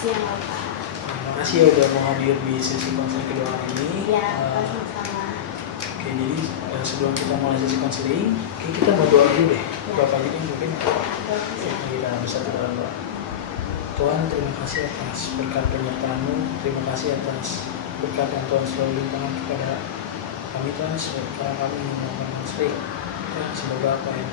kasih ya Bapak. Terima kasih ya udah mau hadir di sesi konseling kedua hari ini. Iya, sama-sama. Oke, jadi sebelum kita mulai sesi konseling, kita mau doa dulu deh. Ya. Bapak ini mungkin Ya. kita bersatu dalam doa. Tuhan, terima kasih atas berkat penyertaan-Mu. Terima kasih atas berkat yang Tuhan selalu limpahkan kepada kami, Tuhan, serta kami melakukan konseling. Tuhan, semoga apa yang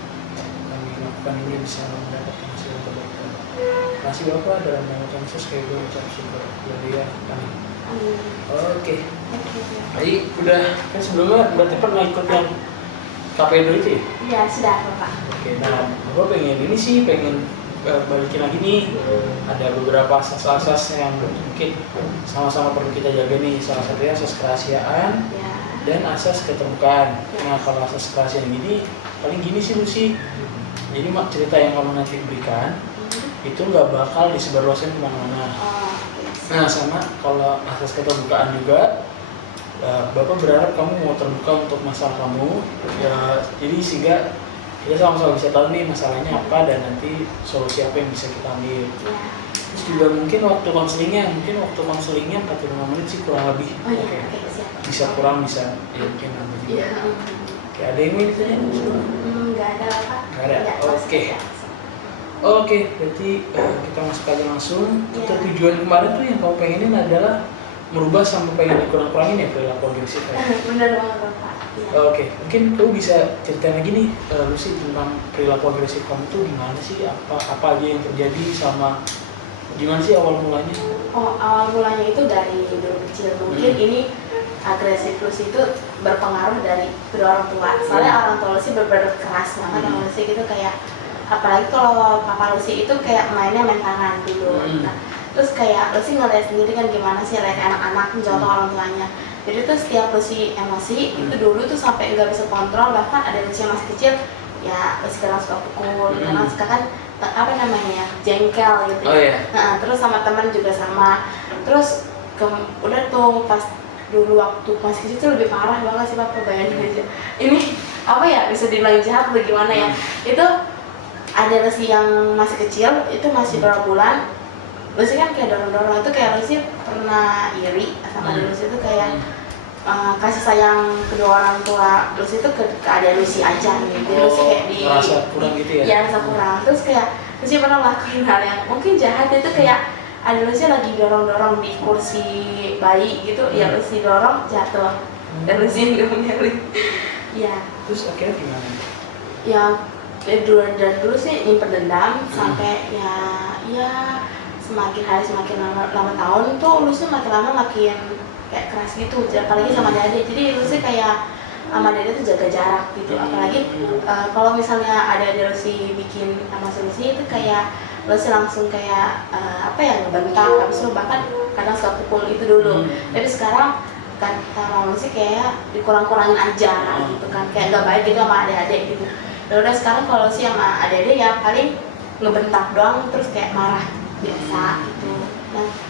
kami lakukan ini bisa mendapatkan hasil yang terbaik. Terima kasih Bapak, dalam nama Tuhan Yesus kami mengucap syukur. Haleluya. Amin. Amin. Oke. Oke. Tadi udah kan sebelumnya berarti pernah ikut yang KPDO itu ya? Iya, sudah Bapak. Oke, nah Bapak pengen ini sih, pengen balikin lagi nih. Ada beberapa asas-asas yang mungkin sama-sama perlu kita jaga nih. Salah satunya asas kerahasiaan Ya. dan asas keterbukaan. Nah kalau asas kerahasiaan gini, paling gini sih Lucy. Jadi cerita yang kamu nanti berikan itu nggak bakal disebarluaskan kemana-mana. Oh, Nah sama kalau asas keterbukaan juga, Bapak berharap kamu mau terbuka untuk masalah kamu, ya, jadi sehingga kita sama-sama bisa tahu nih masalahnya apa dan nanti solusi apa yang bisa kita ambil. ya. Terus juga mungkin waktu konselingnya 45 menit sih kurang lebih. Oh iya, Oke. oke, siap. Bisa kurang bisa ya mungkin nambah juga. Iya. Oke, ada yang ingin ditanya? Nggak ada Bapak. Nggak ada? Ya, Oke. ya. Oke, berarti kita masuk aja langsung. Kita Iya. tujuan kemarin tuh yang kamu pengenin adalah merubah sama pengen dikurang-kurangin ya perilaku agresif ya. Benar banget Bapak. Iya. Oke, mungkin kamu bisa ceritain lagi nih, Lucy, tentang perilaku agresif kamu tuh gimana sih? Apa aja yang terjadi sama gimana sih awal mulanya? Oh, awal mulanya itu dari dulu kecil. Mungkin ini agresif Lucy itu berpengaruh dari kedua orang tua. Soalnya orang tua Lucy benar-benar keras banget sama Lucy gitu, kayak apalagi kalau papa Lucy itu kayak mainnya main tangan dulu. Nah, terus kayak Lucy ngeliat sendiri kan gimana sih lihat anak-anak mencontoh orang tuanya. Jadi tuh setiap Lucy emosi itu dulu tuh sampai nggak bisa kontrol, bahkan ada Lucy yang masih kecil ya Lucy kadang suka pukul, kadang suka kan apa namanya ya, jengkel gitu. Oh iya. Nah, terus sama teman juga sama. Terus udah tuh pas dulu waktu masih kecil tuh lebih parah banget sih Bapak, bayangin aja. Ini apa ya, bisa dibilang jahat atau gimana ya? Itu ada Lucy yang masih kecil, itu masih berapa bulan. Lucy kan kayak dorong-dorong itu, kayak Lucy pernah iri sama adik Lucy itu kayak kasih sayang kedua orang tua Lucy itu ke adik Lucy aja gitu. Jadi Lucy kayak di Merasa kurang gitu ya? Iya, rasa kurang. Terus kayak Lucy pernah lakuin hal yang mungkin jahat, itu kayak adik Lucy lagi dorong-dorong di kursi bayi gitu, ya Lucy dorong jatuh dan Lucy nggak ngelih. Iya. Terus akhirnya gimana? Ya dari dulu sih nyimpen dendam sampai ya semakin hari semakin lama tahun tuh Lucy makin lama makin kayak keras gitu, apalagi sama Dede. Jadi Lucy kayak sama Dede tuh jaga jarak gitu, apalagi kalau misalnya ada Lucy bikin sama Lucy itu kayak Lucy langsung kayak apa ya, ngebentak, habis itu bahkan kadang suka pukul itu dulu. Tapi sekarang kan sama Lucy kayak dikurang-kurangin aja gitu kan, kayak nggak baik gitu sama adik-adik gitu. Dan udah sekarang kalau sih sama adik-adik ya paling ngebentak doang, terus kayak marah biasa gitu.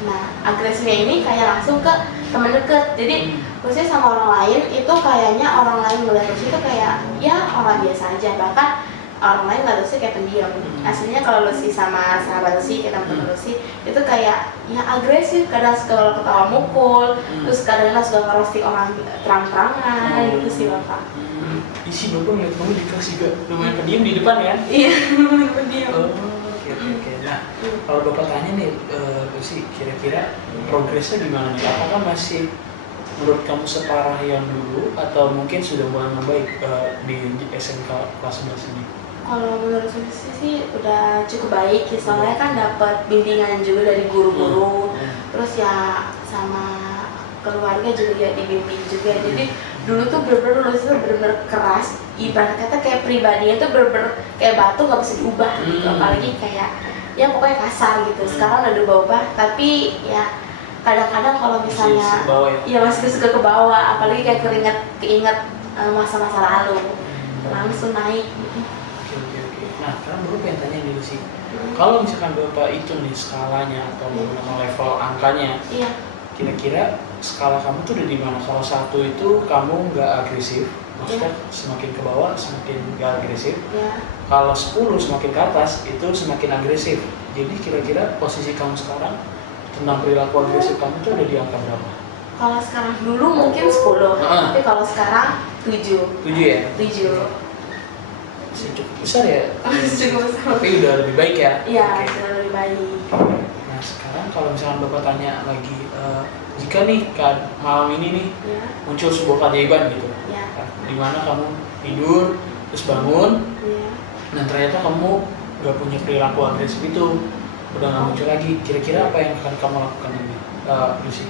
Nah agresifnya ini kayak langsung ke temen deket. Jadi Lucy sama orang lain itu kayaknya orang lain ngeliat Lucy itu kayak ya orang biasa aja, bahkan orang lain ngeliat Lucy kayak pendiam. Aslinya kalau Lucy sama sahabat Lucy, kita temen Lucy itu kayak ya agresif, kadang suka ketawa mukul, terus kadang suka ngerosting orang terang-terangan gitu sih Bapak. Isi Bapak ngeliat kamu dikasih juga lumayan pendiam di depan ya? Iya, lumayan pendiam. Oke. Nah, kalau Bapak tanya nih, Lucy, kira-kira progresnya gimana nih? Apakah masih menurut kamu separah yang dulu atau mungkin sudah mulai membaik di SMK kelas 11 ini? Kalau menurut Lucy sih udah cukup baik, soalnya kan dapat bimbingan juga dari guru-guru, terus ya sama keluarga juga ya dibimbing juga. Jadi dulu tuh bener-bener Lucy tuh bener-bener keras, ibarat kata kayak pribadinya tuh bener-bener kayak batu nggak bisa diubah gitu, apalagi kayak ya pokoknya kasar gitu. Sekarang udah berubah, tapi ya kadang-kadang kalau misalnya ya masih suka ke bawah, apalagi kayak keinget masa-masa lalu langsung naik. Nah, sekarang Bapak pengen tanya nih Lucy, kalau misalkan Bapak itu nih skalanya atau level angkanya, kira-kira skala kamu tuh udah di mana? Kalau 1 itu kamu nggak agresif, maksudnya semakin ke bawah semakin nggak agresif. Kalau 10 semakin ke atas itu semakin agresif. Jadi kira-kira posisi kamu sekarang tentang perilaku agresif kamu tuh ada di angka berapa? Kalau sekarang dulu mungkin 10, tapi kalau sekarang 7. 7 ya? 7. Masih cukup besar ya? Cukup besar. Tapi udah lebih baik ya? Iya, Oke. sudah lebih baik. Nah sekarang kalau misalnya Bapak tanya lagi, jika nih malam ini nih Ya, muncul sebuah keajaiban gitu, ya, di mana kamu tidur terus bangun, ya. dan ternyata kamu udah punya perilaku agresif itu, udah nggak muncul lagi, kira-kira apa yang akan kamu lakukan ini, Lucy?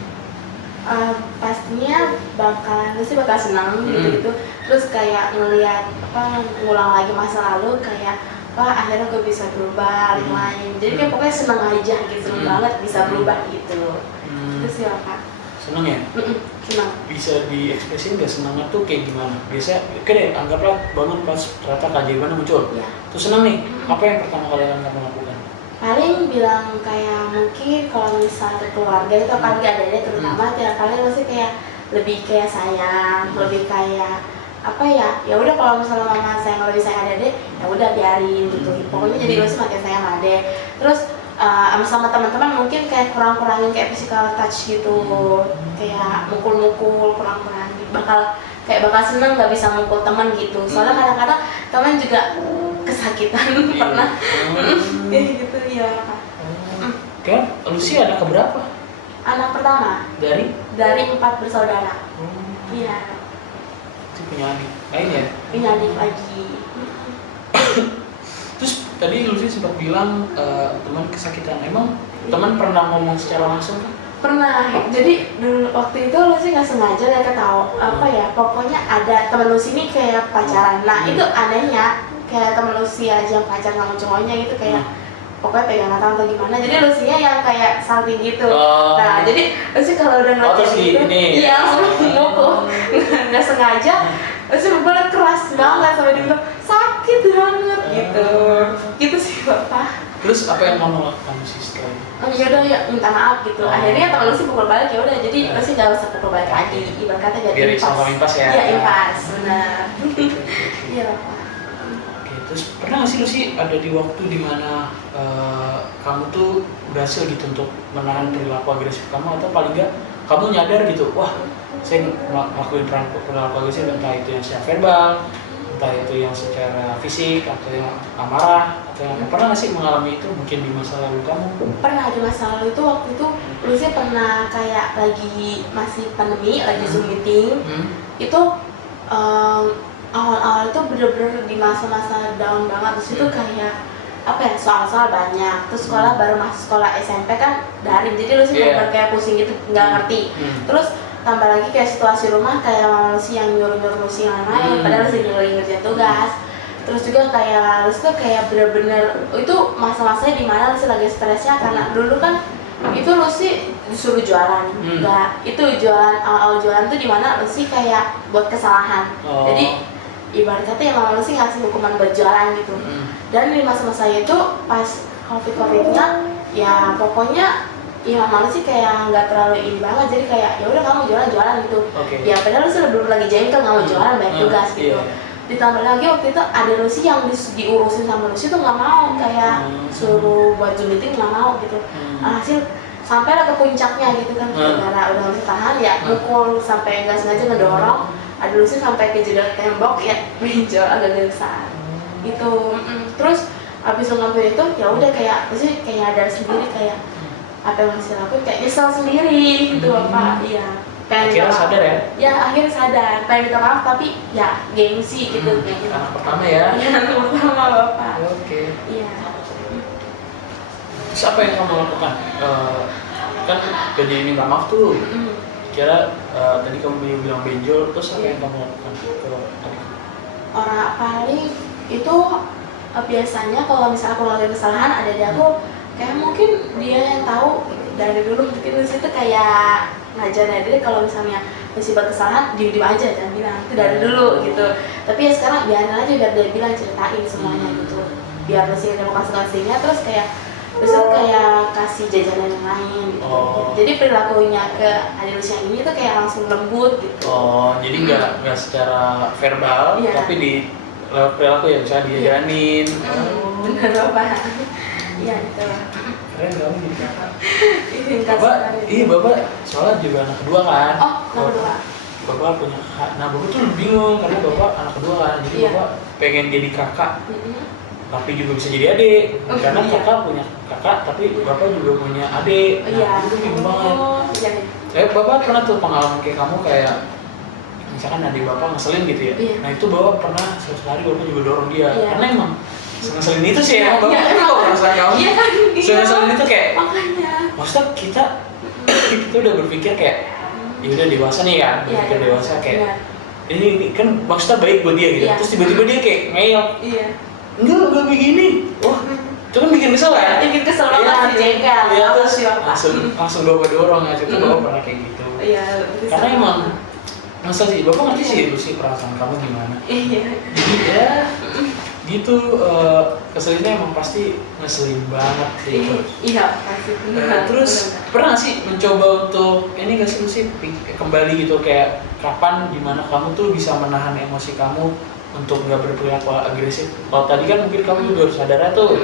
Pastinya bakal senang gitu-gitu. Terus kayak ngelihat ngulang lagi masa lalu, kayak akhirnya gue bisa berubah lain. Jadi kayak pokoknya senang aja gitu, senang banget bisa berubah gitu. Itu sih Pak. Seneng ya? Senang. Bisa diekspresin nggak senangnya tuh kayak gimana? Biasa, oke deh, anggaplah bangun pas ternyata keajaiban muncul. Ya. Terus senang nih, apa yang pertama kali akan kamu lakukan? Paling bilang kayak mungkin kalau misalnya ke keluarga itu apalagi adanya terutama tiap kali masih kayak lebih kayak sayang, lebih kayak ya udah kalau misalnya mama sayang lebih sayang adek ya udah biarin gitu. Pokoknya jadi masih makin sayang adek. Terus sama teman-teman mungkin kayak kurang-kurangin kayak physical touch gitu, kayak mukul-mukul kurang-kurangin, bakal seneng nggak bisa mukul teman gitu. Soalnya kadang-kadang teman juga kesakitan pernah kayak gitu ya. Kan Lucy ada keberapa? Anak pertama Dari 4 bersaudara. Iya. Itu punya adik lain ya? Punya adik lagi. Terus tadi Lucy sempat bilang teman kesakitan. Emang teman pernah ngomong secara langsung kan? Pernah. Jadi dulu waktu itu Lucy nggak sengaja dia ketahu pokoknya ada temen Lucy ini kayak pacaran. Nah itu anehnya kayak temen Lucy aja yang pacaran sama cowoknya gitu kayak pokoknya pegangan atau gimana. Jadi Lucy-nya yang kayak salting gitu. Nah jadi Lucy kalau udah ngeliat gitu, iya langsung mukul. Nggak sengaja. Lucy bener keras banget sampai dia bilang sakit banget gitu. Gitu sih Bapak. Terus apa yang kamu lakukan sih setelah itu? Yaudah ya minta maaf gitu. Akhirnya teman Lucy pukul balik ya udah. Jadi Lucy nggak usah pukul balik lagi. Ibarat kata jadi biar impas. sama impas ya? Iya impas, benar. Iya Bapak. Terus pernah nggak sih Lucy ada di waktu dimana kamu tuh berhasil gitu untuk menahan perilaku agresif kamu, atau paling nggak kamu nyadar gitu, wah saya ngelakuin perilaku agresif, entah itu yang secara verbal, entah itu yang secara fisik, atau yang amarah, atau yang pernah nggak sih mengalami itu mungkin di masa lalu kamu? Pernah di masa lalu itu waktu itu Lucy pernah kayak lagi masih pandemi, lagi Zoom meeting. Itu awal-awal itu bener-bener di masa-masa down banget. Terus itu kayak soal-soal banyak. Terus baru masuk sekolah SMP kan daring, jadi Lucy bener-bener kayak pusing gitu, nggak ngerti. Terus tambah lagi kayak situasi rumah kayak mama Lucy yang nyuruh-nyuruh Lucy yang lain, padahal Lucy lagi ngerjain tugas. Terus juga kayak Lucy tuh kayak bener-bener itu masa-masanya di mana Lucy lagi stresnya karena dulu kan itu Lucy disuruh jualan. Itu jualan, awal-awal jualan tuh di mana Lucy kayak buat kesalahan. Jadi ibarat kata mama Lucy ngasih hukuman buat jualan gitu. Dan di masa-masa itu pas COVID-nya ya pokoknya mama Lucy kayak nggak terlalu ini banget, jadi kayak ya udah kamu jualan gitu. Ya padahal Lucy belum lagi jengkel nggak mau jualan, banyak tugas gitu. Ditambah lagi waktu itu ada Lucy yang diurusin sama Lucy tuh nggak mau, kayak suruh buat Zoom meeting nggak mau gitu. Hasil sampai lah ke puncaknya gitu kan, gara-gara udah nggak bisa tahan ya mukul sampai nggak sengaja ngedorong. Ada Lucy sampai kejedot tembok ya, benjol agak besar gitu. Terus abis ngambil itu ya udah kayak Lucy kayak nyadar sendiri kayak apa yang Lucy lakuin, kayak nyesel sendiri gitu Bapak. Iya. Akhirnya sadar ya? Ya akhirnya sadar, pengen minta maaf tapi ya gengsi gitu kayak gitu. Anak pertama ya? Iya anak pertama Bapak. Oke. Iya. Terus apa yang kamu lakukan? Kan jadi minta maaf tuh. Kira tadi kamu bilang benjol, terus apa yang kamu lakukan ke adik? Orang paling itu biasanya kalau misalnya aku ngelakuin kesalahan ada di aku, kayak mungkin dia yang tahu dari dulu mungkin Lucy itu kayak ngajarin dia kalau misalnya Lucy buat kesalahan diem aja jangan bilang, itu dari dulu gitu. Tapi ya sekarang biarin aja biar dia bilang, ceritain semuanya gitu, biar Lucy ada kasih-kasihnya. Terus kayak Lucy kayak kasih jajanan yang lain gitu. Jadi perilakunya ke adik Lucy yang ini tuh kayak langsung lembut gitu. Jadi nggak secara verbal, tapi di perilaku ya, misalnya diajarin. Bener Bapak. Iya gitu. keren kamu jadi kakak. Singkat Bapak, sekali. bapak soalnya juga anak kedua kan. Oh, anak kedua. Bapak punya kakak. Nah bapak tuh bingung karena bapak anak kedua kan. Jadi Iya. bapak pengen jadi kakak, Mm-mm. tapi juga bisa jadi adik. Oh, Karena iya. kakak punya kakak, tapi bapak juga punya adik. Nah, Iya. itu bingung banget. Oh, iya. Bapak pernah tuh pengalaman kayak kamu kayak misalkan adik bapak ngeselin gitu ya. Iya. Nah itu bapak pernah suatu hari bapak juga dorong dia. Iya. Karena emang ngeselin itu sih emang bapak Iya. tapi kok perasaan kamu. Iya kan? Iya. Ngeselin itu kayak Makanya. maksudnya kita udah berpikir kayak ya udah dewasa nih kan, Iya, berpikir dewasa kayak Iya. ini kan maksudnya baik buat dia gitu. Iya. Terus tiba-tiba dia kayak ngeyel, Iya. enggak begini. Wah, itu kan bikin kesel kan? Bikin kesel banget Iya, sih, jengkel. Iya, Apa terus sih, Bapak? langsung bapak dorong aja itu bapak pernah kayak gitu. Iya. Karena emang masa sih, bapak ngerti sih itu sih perasaan kamu gimana. Iya. Jadi ya gitu keselinnya emang pasti ngeselin banget sih. Iya, pasti. Terus pernah nggak sih mencoba untuk ini nggak sih lu sih kembali gitu kayak kapan dimana kamu tuh bisa menahan emosi kamu untuk nggak berperilaku agresif? Kalau tadi kan mungkin kamu udah sadarnya tuh.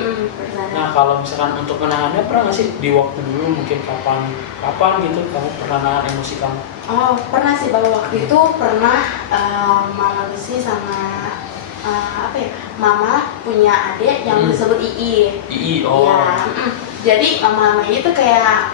Nah kalau misalkan untuk menahannya pernah nggak sih di waktu dulu mungkin kapan gitu kamu pernah nahan emosi kamu? Oh, pernah sih Bapak waktu itu pernah Mama Lucy sama apa ya? Mama punya adik yang disebut Ii. Ii, oh. Ya, jadi mama itu kayak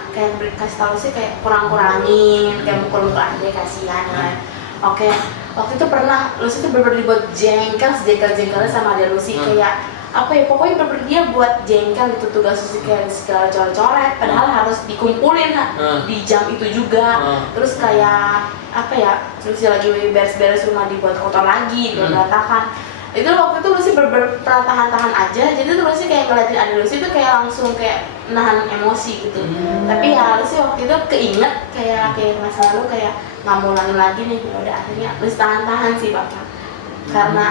kasih tahu sih kayak kurangin, kayak mukul adik kasihan kan. Oke, waktu itu pernah Lucy tuh bener-bener dibuat jengkelnya sama adik Lucy kayak apa ya, pokoknya bener-bener dia buat jengkel itu tugas Lucy kayak segala coret-coret padahal harus dikumpulin di jam itu juga. Terus kayak apa ya, Lucy lagi beres-beres rumah dibuat kotor lagi, berantakan. Itu waktu itu Lucy tahan-tahan aja, jadi tuh Lucy kayak ngeliatin adik Lucy tuh kayak langsung kayak nahan emosi gitu. Tapi ya Lucy waktu itu keinget kayak masa lalu kayak nggak mau ulangin lagi nih, ya udah akhirnya Lucy tahan sih Bapak, karena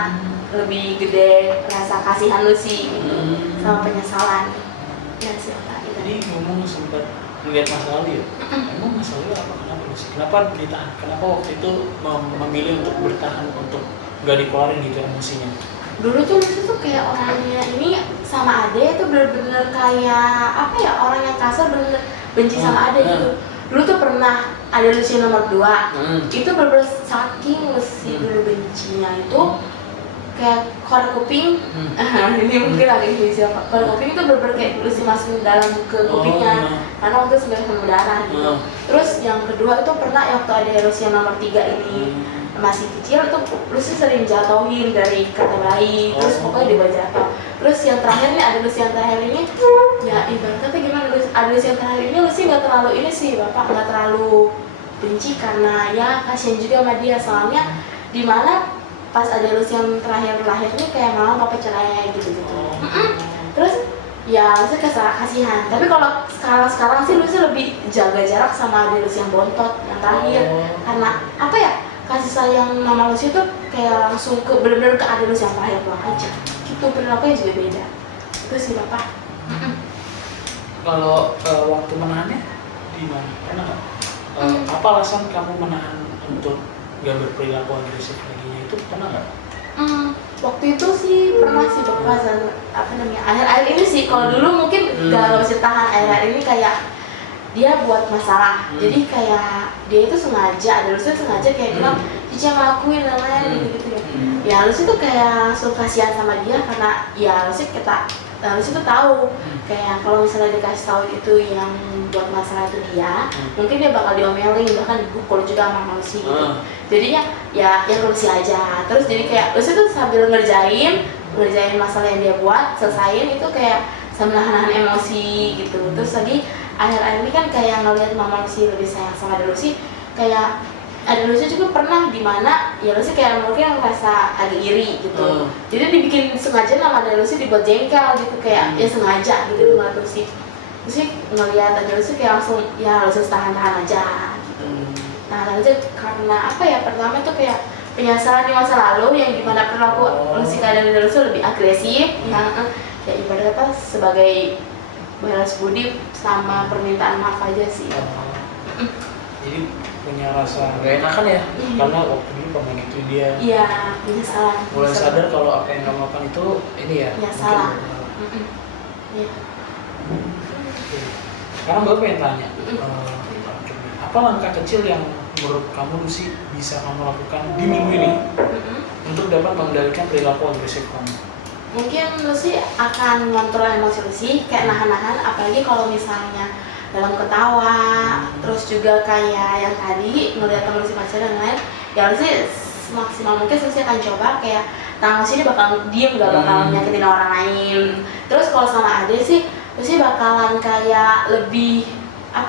lebih gede rasa kasihan Lucy gitu, sama penyesalan. Ya sih Bapak. Jadi ngomong sempat melihat masa lalu ya. Emang masa lalu apa kenapa Lucy? Kenapa ditahan? Kenapa waktu itu memilih untuk bertahan untuk nggak dikeluarin gitu emosinya? Dulu tuh Lucy tuh kayak orangnya ini sama Ade tuh bener-bener kayak apa ya, orang yang kasar, bener benci sama Ade gitu. Dulu tuh pernah ada Lucy nomor 2 itu bener-bener saking Lucy dulu bencinya itu kayak korek kuping. Ini mungkin lagi siapa, korek kuping itu bener-bener kayak Lucy masukin dalam ke kupingnya karena waktu itu sebenarnya penuh darah gitu. Terus yang kedua itu pernah waktu ada Lucy yang nomor 3 ini masih kecil itu Lucy sering jatuhin dari kata bayi, terus pokoknya dibawa jatuh. Terus yang terakhir nih ada Lucy yang terakhir ini ya ibaratnya gimana, ada Lucy yang terakhir ini Lucy nggak terlalu ini sih Bapak, nggak terlalu benci karena ya kasihan juga sama dia, soalnya dimana pas ada Lucy yang terakhir lahir nih kayak malah Bapak cerai gitu. Terus ya Lucy kasihan, tapi kalau sekarang sih Lucy lebih jaga jarak sama ada Lucy yang bontot yang terakhir. Karena apa ya, kasih sayang Mama Lucy tuh kayak langsung ke bener-bener ke adik Lucy yang terakhir doang aja gitu, perilakunya juga beda. Itu sih Bapak. Kalau waktu menahannya di mana? Pernah nggak? Apa alasan kamu menahan untuk nggak berperilaku agresif lagi? Itu pernah nggak? Waktu itu sih pernah sih Bapak, apa namanya, akhir-akhir ini sih. Kalau dulu mungkin nggak bisa tahan, akhir-akhir ini kayak dia buat masalah, jadi kayak dia itu sengaja, ada Lucy sengaja kayak bilang Cici yang ngelakuin namanya gitu ya. Ya Lucy tuh kayak langsung kasihan sama dia karena ya Lucy tuh tahu kayak kalau misalnya dikasih tahu itu yang buat masalah itu dia, mungkin dia bakal diomelin bahkan dipukul juga sama Lucy gitu. Jadinya ya Lucy aja. Terus jadi kayak Lucy tuh sambil ngerjain masalah yang dia buat, selesain itu kayak sambil nahan emosi gitu. Terus lagi akhir-akhir ini kan kayak ngeliat Mama Lucy lebih sayang sama ada Lucy, kayak ada Lucy juga pernah dimana ya Lucy kayak mungkin ngerasa agak iri gitu. Jadi dibikin sengaja nama ada Lucy dibuat jengkel gitu, kayak ya sengaja gitu ngeliat Lucy ngeliat ada Lucy kayak langsung ya Lucy tahan-tahan aja gitu. Nah aja karena apa ya, pertama itu kayak penyesalan di masa lalu yang dimana perilaku Lucy keadaan ada Lucy lebih agresif, yang ya ibarat apa sebagai balas budi sama permintaan maaf aja sih. Jadi punya rasa gak enakan ya, karena waktu dulu kamu gitu dia. Iya, penyesalan. Mulai sadar kalau apa yang kamu lakukan itu ini ya. Ya salah. Iya. Oke. Sekarang Bapak pengen tanya, apa langkah kecil yang menurut kamu Lucy bisa kamu lakukan di minggu ini untuk dapat mengendalikan perilaku agresif kamu? Mungkin Lucy akan mengontrol emosi Lucy, kayak nahan-nahan, apalagi kalau misalnya dalam ketawa, terus juga kayak yang tadi ngeliat temen Lucy pacaran dan lain, ya Lucy semaksimal mungkin Lucy akan coba kayak tangan Lucy ini bakal diem, gak bakal nyakitin orang lain. Terus kalau sama Ade sih, Lucy bakalan kayak lebih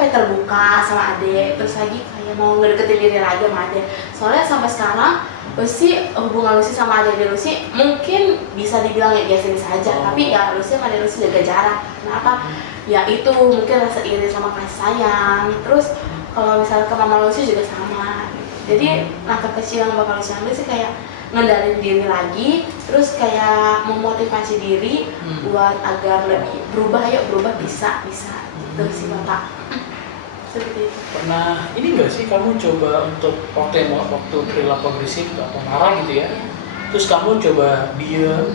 terbuka sama Ade, terus lagi kayak mau ngedeketin diri lagi sama Ade. Soalnya sampai sekarang Lucy, hubungan Lucy sama Ade Lucy mungkin bisa dibilang ya biasa-biasa aja, tapi ya Lucy sama Ade Lucy jaga jarak. Kenapa? Ya itu mungkin rasa iri sama kasih sayang. Terus kalau misalnya ke mama Lucy juga sama. Jadi langkah kecil yang bakal Lucy ambil sih kayak ngendalin diri lagi, terus kayak memotivasi diri buat agar lebih berubah, yuk berubah, bisa gitu sih Bapak. Seperti itu. Pernah ini enggak sih kamu coba untuk waktu perilaku agresif atau marah gitu ya, terus kamu coba diam,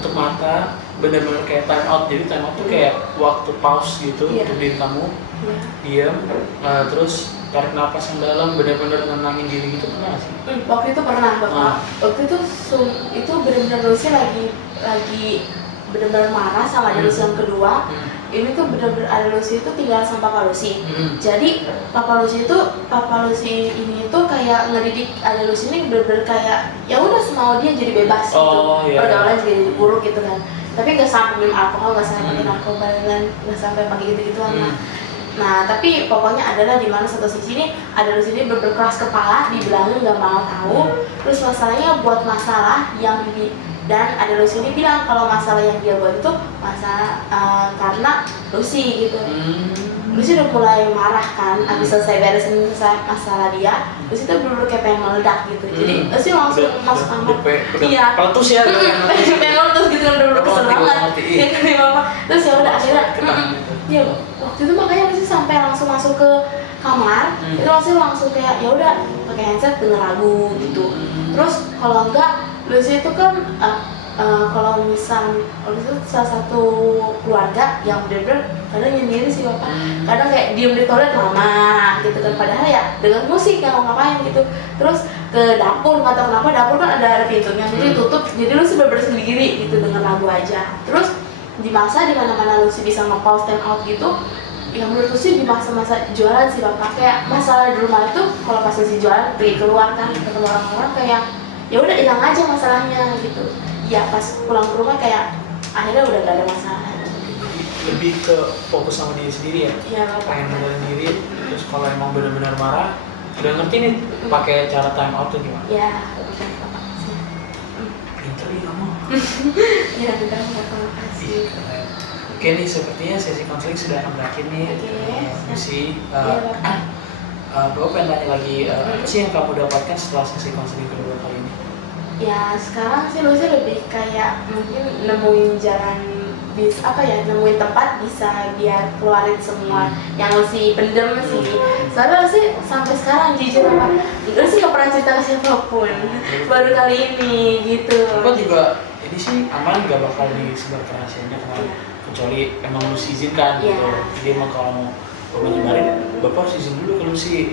tutup mata, benar-benar kayak time out. Jadi time out tuh kayak waktu pause gitu untuk diri kamu, diam, terus tarik nafas yang dalam, benar-benar nenangin diri gitu. Pernah nggak sih? Waktu itu pernah Bapak. Waktu itu benar-benar Lucy lagi benar-benar marah sama Ade Lucy yang kedua. Ini tuh benar-benar Ade Lucy itu tinggal sama Papa Lucy. Jadi Papa Lucy ini tuh kayak ngedidik Ade Lucy ini benar-benar kayak ya udah semau dia jadi bebas gitu. Pergaulan juga jadi buruk gitu kan. Tapi nggak sampai minum alkohol, nggak sampai narkoba dan nggak sampai pakai gitu-gituan. Nah, tapi pokoknya adalah di mana satu sisi ini ada di sini berkeras kepala, dibilangin nggak mau tahu. Terus masalahnya buat masalah yang dan ada Lucy ini bilang kalau masalah yang dia buat itu masalah karena Lucy gitu. Lucy udah mulai marah kan, abis selesai beresin masalah dia, Lucy tuh bener-bener kayak pengen meledak gitu. Jadi Lucy langsung masuk kamar. Iya. Peletus ya. Pengen meletus gitu kan, bener-bener kesel banget. Ya kan Mama. Terus ya udah akhirnya. Iya, waktu itu makanya Lucy sampai langsung masuk ke kamar. Itu langsung kayak ya udah pakai headset denger lagu gitu. Terus kalau enggak Lucy itu kan kalau misal itu salah satu keluarga yang bener-bener kadang nyendiri sih Bapak, kadang kayak diem di toilet lama gitu kan, padahal ya dengar musik yang mau ngapain gitu. Terus ke dapur, nggak tahu kenapa dapur kan ada pintunya jadi tutup, jadi Lucy bener-bener sendiri gitu denger lagu aja. Terus di masa dimana-mana Lucy bisa nge-pause time out gitu, yang menurut Lucy di masa-masa jualan sih Bapak, kayak masalah di rumah itu kalau pas Lucy jualan pergi keluar kan ketemu orang-orang kayak ya udah hilang aja masalahnya gitu. Ya pas pulang ke rumah kayak akhirnya udah gak ada masalah. Lebih ke fokus sama diri sendiri ya. Iya Bapak. Pengen mengendalikan diri, terus kalau emang benar-benar marah, udah ngerti nih pakai cara time out tuh gimana? Iya, betul Bapak. Pinter nih kamu. Iya, betul Bapak. Makasih. Oke nih, sepertinya sesi konseling sudah akan berakhir nih. Lucy, Bapak pengen tanya lagi, apa sih yang kamu dapatkan setelah sesi konseling kedua kali ini? Ya sekarang sih Lucy lebih kayak mungkin nemuin jalan nemuin tempat bisa biar keluarin semua yang Lucy pendem sih. Soalnya Lucy sampai sekarang jujur Bapak, Lucy gak pernah cerita ke siapapun, baru kali ini gitu. Bapak juga ini sih aman, gak bakal disebar rahasianya kecuali emang Lucy izinkan gitu. Jadi emang kalau mau menyebarin, Bapak harus izin dulu ke Lucy.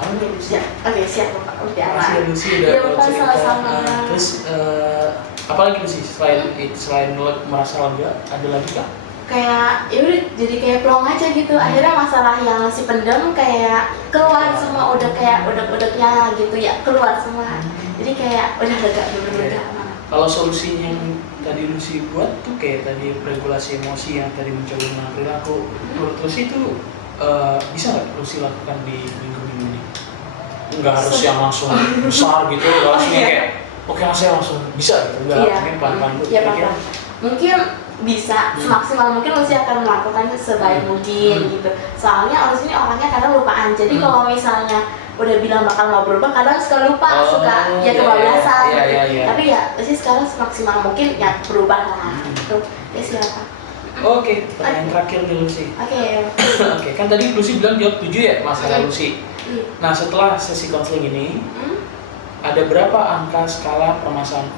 Aman gak Lucy? Ya, oke siap Bapak, udah aman. Makasih ya Lucy udah cerita. Sama-sama. Terus apalagi Lucy selain merasa lega, ada lagi kah? Kayak ya udah jadi kayak plong aja gitu. Akhirnya masalah yang si pendem kayak keluar semua, udah kayak udah gitu ya, keluar semua. Jadi kayak udah lega, bener-bener aman. Kalau solusinya yang tadi Lucy buat tuh kayak tadi regulasi emosi yang tadi mencoba menahan perilaku, menurut Lucy itu bisa nggak Lucy lakukan di minggu-minggu ini? Nggak harus yang langsung besar gitu, nggak langsung kayak oke saya langsung bisa gitu, nggak, mungkin pelan-pelan dulu. Iya Bapak. Mungkin bisa semaksimal mungkin Lucy akan melakukannya sebaik mungkin gitu. Soalnya Lucy ini orangnya kadang lupaan, jadi kalau misalnya udah bilang bakal mau berubah kadang suka lupa, suka ya kebablasan gitu. Tapi ya Lucy sekarang semaksimal mungkin ya berubah lah gitu. Ya silakan. Oke, pertanyaan terakhir nih Lucy. Oke, kan tadi Lucy bilang jawab 7 ya masalah Lucy. Nah setelah sesi konseling ini, ada berapa angka skala permasalahan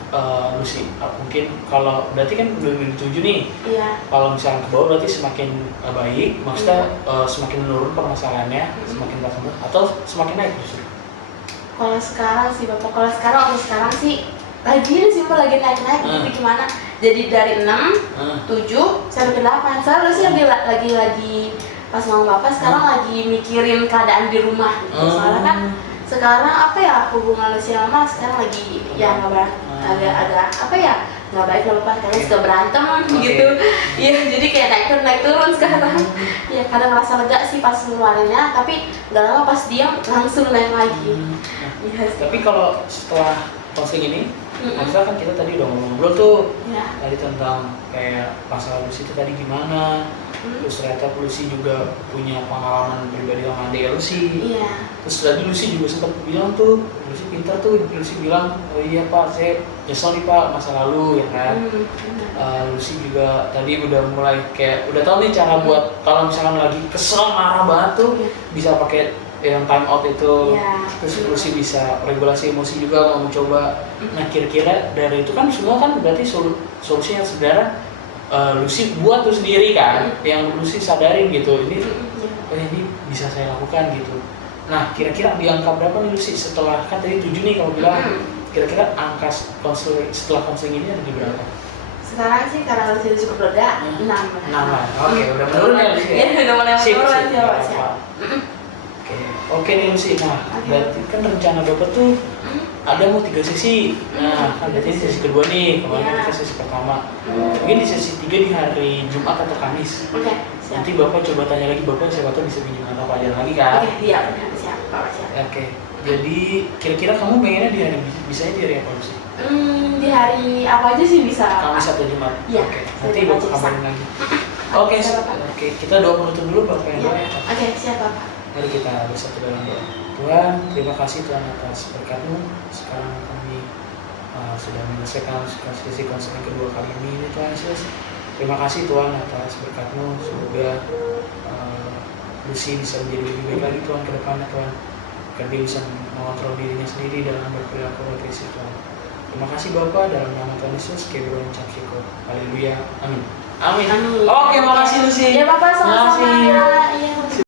Lucy? Mungkin kalau berarti kan udah 7 nih. Iya. Kalau misalnya ke bawah berarti semakin baik, maksudnya semakin menurun permasalahannya, semakin bertambah atau semakin naik justru? Kalau sekarang sih Bapak, kalau sekarang sih lagi sih Pak, lagi naik-naik gitu gimana? Jadi dari 6, 7 sampai ke 8. Soalnya sih lagi pas mau Bapak sekarang lagi mikirin keadaan di rumah gitu. Soalnya kan sekarang apa ya, hubungan Lucy sama Mama sekarang lagi ya nggak baik, agak apa ya, nggak baik lah Bapak, karena suka berantem gitu. Iya, jadi kayak naik turun sekarang. Ya kadang merasa lega sih pas ngeluarinnya, tapi nggak lama pas diam langsung naik lagi. Tapi kalau setelah konseling ini, maksudnya kan kita tadi udah ngobrol tuh tadi tentang kayak masalah Lucy itu tadi gimana, terus ternyata Lucy juga punya pengalaman pribadi sama adik Lucy. Terus tadi Lucy juga sempat bilang tuh, Lucy pintar tuh, Lucy bilang, oh iya Pak, saya nyesel nih Pak masa lalu ya kan. Lucy juga tadi udah mulai kayak udah tahu nih cara buat kalau misalkan lagi kesel marah banget tuh bisa pakai yang time out itu. Terus Lucy bisa regulasi emosi juga, mau mencoba. Nah kira-kira dari itu kan semua kan berarti solusinya sebenarnya Lucy buat tuh sendiri kan, yang Lucy sadarin gitu, ini ini bisa saya lakukan gitu. Nah kira-kira di angka berapa nih Lucy setelah kan tadi 7 nih kamu bilang, kira-kira angka setelah konseling ini ada di berapa? Sekarang sih karena Lucy cukup lega, 6 lah. Oke, udah menurun ya Lucy? Iya, udah mulai menurun sih Pak. Oke nih Lucy, nah berarti kan rencana Bapak tuh ada mau 3 sesi. Nah kan berarti sesi kedua nih, kemarin kita sesi pertama. Mungkin di sesi 3 di hari Jumat atau Kamis. Nanti Bapak coba tanya lagi, Bapak siapa tahu bisa pinjam atau pelajaran lagi kan? Iya, siap. Oke, jadi kira-kira kamu pengennya di hari, bisanya di hari apa Lucy? Di hari apa aja sih bisa. Kamis atau Jumat? Iya. Oke, nanti Bapak kabarin lagi. Oke, kita doa penutup dulu Bapak yang doa ya. Oke, siap Bapak. Mari kita bersatu dalam doa. Tuhan, terima kasih Tuhan atas berkat-Mu. Sekarang kami sudah menyelesaikan sesi konseling kedua kali ini Tuhan Yesus. Terima kasih Tuhan atas berkat-Mu. Semoga Lucy bisa menjadi lebih baik lagi Tuhan ke depannya Tuhan. Agar dia bisa mengontrol dirinya sendiri dalam berperilaku agresi Tuhan. Terima kasih Bapa, dalam nama Tuhan Yesus, kami mengucap syukur. Haleluya. Amin. Amin. Oke, makasih Lucy. Ya Bapak, sama-sama.